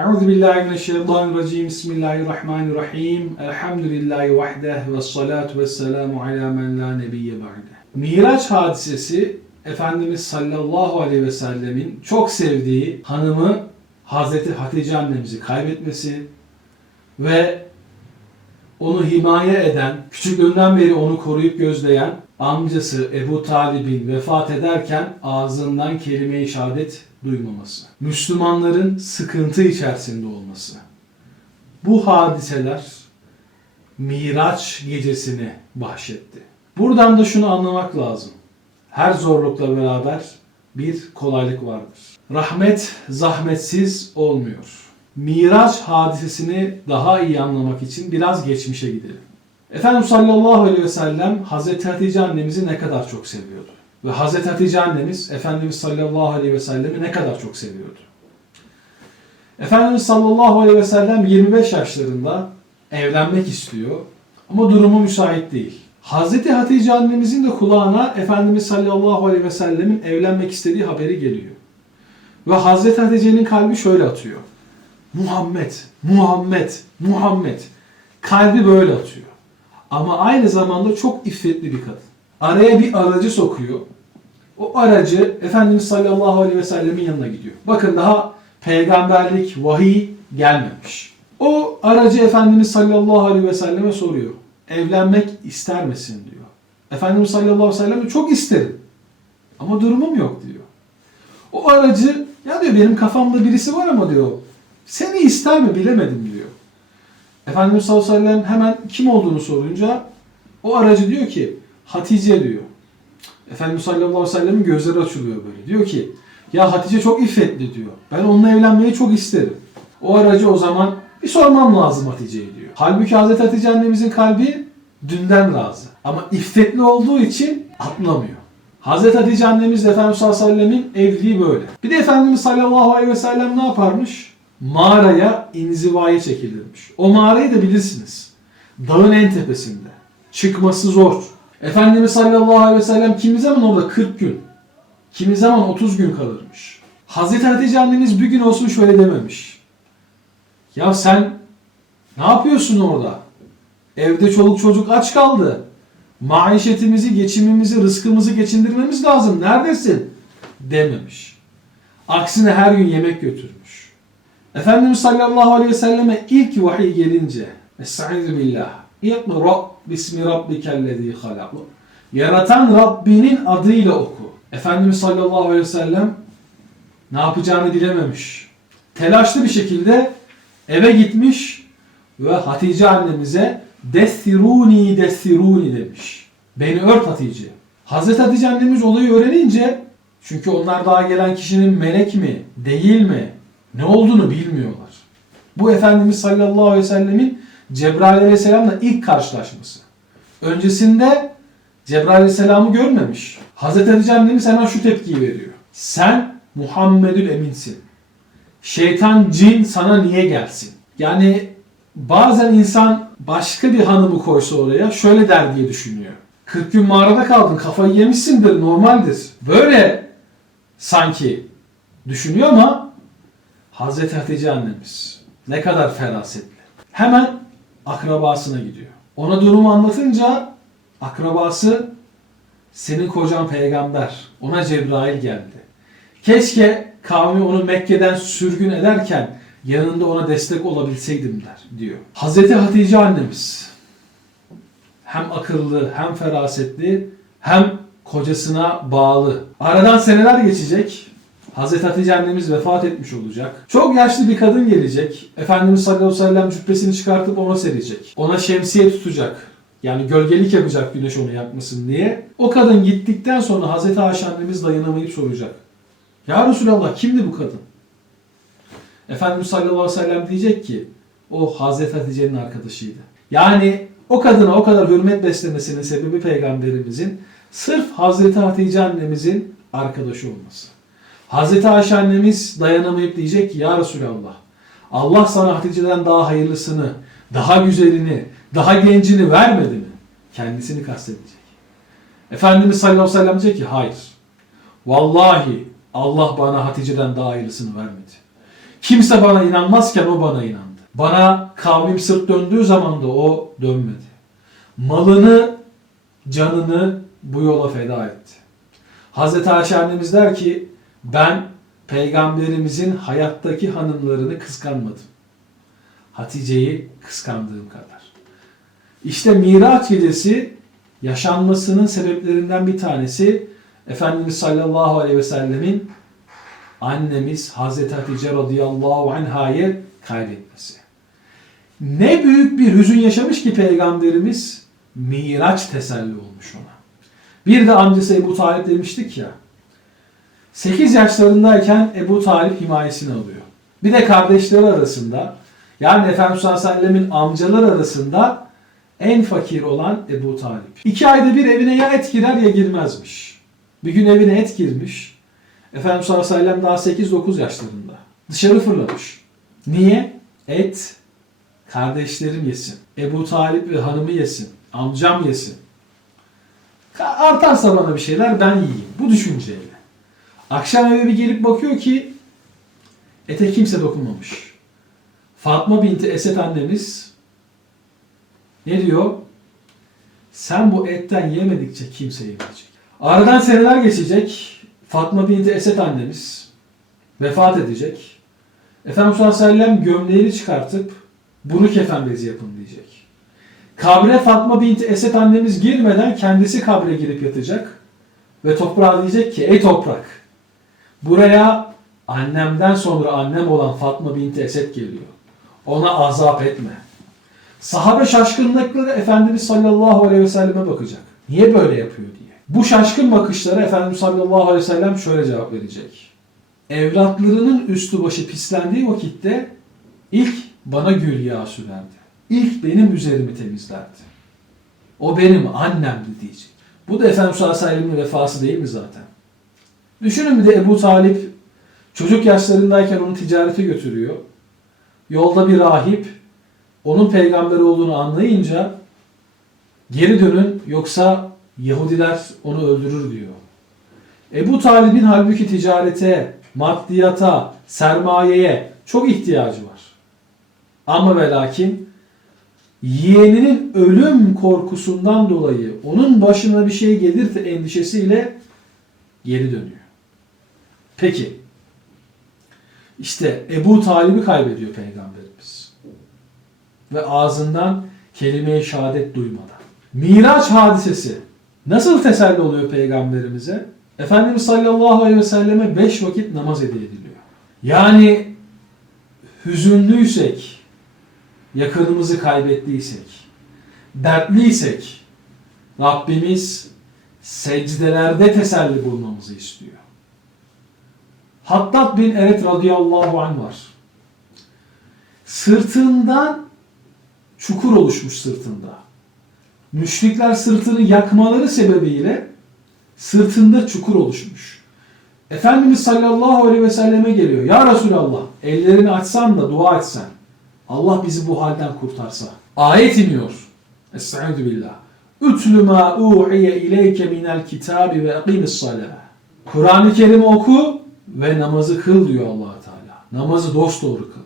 Euzu billahi mineşşeytanirracim. Bismillahirrahmanirrahim. Elhamdülillahi vahde ve salatu ve selamu ala men la nebiyye ba'de. Miraç hadisesi Efendimiz sallallahu aleyhi ve sellemin çok sevdiği hanımı Hazreti Hatice annemizi kaybetmesi ve onu himaye eden, küçüklüğünden beri onu koruyup gözleyen amcası Ebu Talib'in vefat ederken ağzından kelime-i şehadet duymaması. Müslümanların sıkıntı içerisinde olması. Bu hadiseler Miraç gecesini bahşetti. Buradan da şunu anlamak lazım. Her zorlukla beraber bir kolaylık vardır. Rahmet zahmetsiz olmuyor. Miraç hadisesini daha iyi anlamak için biraz geçmişe gidelim. Efendimiz sallallahu aleyhi ve sellem Hazreti Hatice annemizi ne kadar çok seviyordu. Ve Hazreti Hatice annemiz Efendimiz sallallahu aleyhi ve sellemi ne kadar çok seviyordu. Efendimiz sallallahu aleyhi ve sellem 25 yaşlarında evlenmek istiyor ama durumu müsait değil. Hazreti Hatice annemizin de kulağına Efendimiz sallallahu aleyhi ve sellemin evlenmek istediği haberi geliyor. Ve Hazreti Hatice'nin kalbi şöyle atıyor. Muhammed, Muhammed, Muhammed. Kalbi böyle atıyor. Ama aynı zamanda çok iffetli bir kadın. Araya bir aracı sokuyor. O aracı Efendimiz sallallahu aleyhi ve sellemin yanına gidiyor. Bakın daha peygamberlik, vahiy gelmemiş. O aracı Efendimiz sallallahu aleyhi ve selleme soruyor. Evlenmek ister misin diyor. Efendimiz sallallahu aleyhi ve sellem çok isterim. Ama durumum yok diyor. O aracı ya diyor benim kafamda birisi var ama diyor ister mi bilemedim diyor. Efendimiz sallallahu aleyhi ve sellem hemen kim olduğunu sorunca o aracı diyor ki Hatice diyor. Efendimiz sallallahu aleyhi ve sellemin gözleri açılıyor böyle. Diyor ki ya Hatice çok iffetli diyor. Ben onunla evlenmeyi çok isterim. O aracı o zaman bir sormam lazım Hatice'ye diyor. Halbuki Hazreti Hatice annemizin kalbi dünden razı. Ama iffetli olduğu için atlamıyor. Hazreti Hatice annemiz Efendimiz sallallahu aleyhi ve sellemin evliliği böyle. Bir de Efendimiz sallallahu aleyhi ve sellem ne yaparmış? Mağaraya inzivaya çekilirmiş. O mağarayı da bilirsiniz. Dağın en tepesinde. Çıkması zor. Efendimiz sallallahu aleyhi ve sellem kimi zaman orada 40 gün, kimi zaman 30 gün kalırmış. Hazreti Hatice annemiz bir gün olsun şöyle dememiş. Ya sen ne yapıyorsun orada? Evde çoluk çocuk aç kaldı. Maişetimizi, geçimimizi, rızkımızı geçindirmemiz lazım. Neredesin? Dememiş. Aksine her gün yemek götürmüş. Efendimiz sallallahu aleyhi ve selleme ilk vahiy gelince Estaizu billah. İkra bismi rabbikellezi halak. Yaratan Rabbinin adıyla oku. Efendimiz sallallahu aleyhi ve sellem ne yapacağını bilememiş. Telaşlı bir şekilde eve gitmiş ve Hatice annemize Dessiruni dessiruni demiş. Beni ört Hatice. Hazreti Hatice annemiz olayı öğrenince çünkü onlar daha gelen kişinin melek mi değil mi ne olduğunu bilmiyorlar. Bu Efendimiz sallallahu aleyhi ve sellemin Cebrail aleyhisselamla ilk karşılaşması. Öncesinde Cebrail aleyhisselamı görmemiş. Hazreti Hatice annemiz hemen şu tepkiyi veriyor. Sen Muhammedül Eminsin. Şeytan cin sana niye gelsin? Yani bazen insan başka bir hanımı koysa oraya şöyle der diye düşünüyor. 40 gün mağarada kaldın kafayı yemişsindir normaldir. Böyle sanki düşünüyor ama Hazreti Hatice annemiz ne kadar ferasetli. Hemen akrabasına gidiyor. Ona durumu anlatınca akrabası senin kocan peygamber. Ona Cebrail geldi. Keşke kavmi onu Mekke'den sürgün ederken yanında ona destek olabilseydim der diyor. Hazreti Hatice annemiz hem akıllı hem ferasetli hem kocasına bağlı. Aradan seneler geçecek. Hazreti Hatice annemiz vefat etmiş olacak. Çok yaşlı bir kadın gelecek. Efendimiz sallallahu aleyhi ve sellem cübbesini çıkartıp ona serecek. Ona şemsiye tutacak. Yani gölgelik yapacak güneş onu yakmasın diye. O kadın gittikten sonra Hazreti Ayşe annemiz dayanamayıp soracak. Ya Resulallah kimdi bu kadın? Efendimiz sallallahu aleyhi ve sellem diyecek ki o Hazreti Hatice'nin arkadaşıydı. Yani o kadına o kadar hürmet beslemesinin sebebi peygamberimizin sırf Hazreti Hatice annemizin arkadaşı olması. Hazreti Ayşe annemiz dayanamayıp diyecek ki ya Resulallah Allah sana Hatice'den daha hayırlısını, daha güzelini, daha gencini vermedi mi? Kendisini kastedecek. Efendimiz sallallahu aleyhi ve sellem diyecek ki hayır. Vallahi Allah bana Hatice'den daha hayırlısını vermedi. Kimse bana inanmazken o bana inandı. Bana kavmim sırt döndüğü zaman da o dönmedi. Malını, canını bu yola feda etti. Hazreti Ayşe annemiz der ki ben peygamberimizin hayattaki hanımlarını kıskanmadım. Hatice'yi kıskandığım kadar. İşte Miraç gecesi yaşanmasının sebeplerinden bir tanesi Efendimiz sallallahu aleyhi ve sellemin annemiz Hazreti Hatice radıyallahu anhayı kaybetmesi. Ne büyük bir hüzün yaşamış ki peygamberimiz Miraç teselli olmuş ona. Bir de amcası Ebu Talip demiştik ya. 8 yaşlarındayken Ebu Talip himayesini alıyor. Bir de kardeşleri arasında yani Efendimiz sallallahu aleyhi arasında en fakir olan Ebu Talip. İki ayda bir evine ya et girer ya girmezmiş. Bir gün evine et girmiş. Efendimiz sallallahu daha 8-9 yaşlarında. Dışarı fırlamış. Niye? Et kardeşlerim yesin. Ebu Talip ve hanımı yesin. Amcam yesin. Artarsa bana bir şeyler ben yiyeyim. Bu düşünceyle. Akşam eve bir gelip bakıyor ki ete kimse dokunmamış. Fatma binti Esed annemiz ne diyor? Sen bu etten yemedikçe kimse yemeyecek. Aradan seneler geçecek. Fatma binti Esed annemiz vefat edecek. Efendimiz sallallahu aleyhi gömleğini çıkartıp bunu kefen bezi yapın diyecek. Kabre Fatma binti Esed annemiz girmeden kendisi kabre girip yatacak. Ve toprağa diyecek ki ey toprak buraya annemden sonra annem olan Fatma binti Esed geliyor. Ona azap etme. Sahabe şaşkınlıkla Efendimiz sallallahu aleyhi ve selleme bakacak. Niye böyle yapıyor diye. Bu şaşkın bakışlara Efendimiz sallallahu aleyhi ve sellem şöyle cevap verecek. Evlatlarının üstü başı pislendiği vakitte ilk bana gül yağı sürerdi. İlk benim üzerimi temizlerdi. O benim annemdi diyecek. Bu da Efendimiz sallallahu aleyhi ve sellem'in vefası değil mi zaten? Düşünün bir de Ebu Talip çocuk yaşlarındayken onu ticarete götürüyor. Yolda bir rahip onun peygamber olduğunu anlayınca geri dönün yoksa Yahudiler onu öldürür diyor. Ebu Talib'in halbuki ticarete, maddiyata, sermayeye çok ihtiyacı var. Ama ve lakin yeğeninin ölüm korkusundan dolayı onun başına bir şey gelirse endişesiyle geri dönüyor. Peki işte Ebu Talib'i kaybediyor peygamberimiz. Ve ağzından kelime-i şehadet duymadan. Miraç hadisesi nasıl teselli oluyor peygamberimize? Efendimiz sallallahu aleyhi ve selleme beş vakit namaz hediye ediliyor. Yani hüzünlüysek, yakınımızı kaybettiysek, dertliysek Rabbimiz secdelerde teselli bulmamızı istiyor. Hattab bin Eret radıyallahu anh var. Sırtından çukur oluşmuş sırtında. Müşrikler sırtını yakmaları sebebiyle sırtında çukur oluşmuş. Efendimiz sallallahu aleyhi ve selleme geliyor. Ya Resulallah ellerini açsan da dua etsen. Allah bizi bu halden kurtarsa. Ayet iniyor. Estaizu billah. Ütlü ma uhiye ileyke minel kitabi ve akimis salah. Kur'an-ı Kerim oku ve namazı kıl diyor allah Teala. Namazı dosdoğru kıl.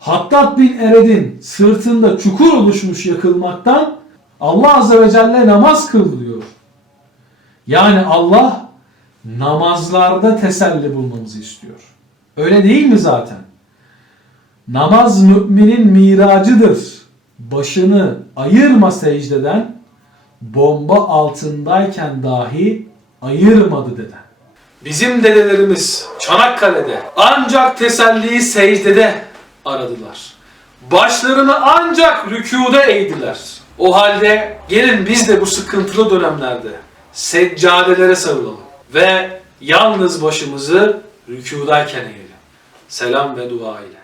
Hattat bin Ered'in sırtında çukur oluşmuş yakılmaktan Allah Azze ve Celle namaz kıl diyor. Yani Allah namazlarda teselli bulmamızı istiyor. Öyle değil mi zaten? Namaz müminin miracıdır. Başını ayırma secdeden, bomba altındayken dahi ayırmadı deden. Bizim dedelerimiz Çanakkale'de ancak teselliyi secdede aradılar. Başlarını ancak rükuda eğdiler. O halde gelin biz de bu sıkıntılı dönemlerde seccadelere sarılalım ve yalnız başımızı rükudayken eğelim. Selam ve dua ile.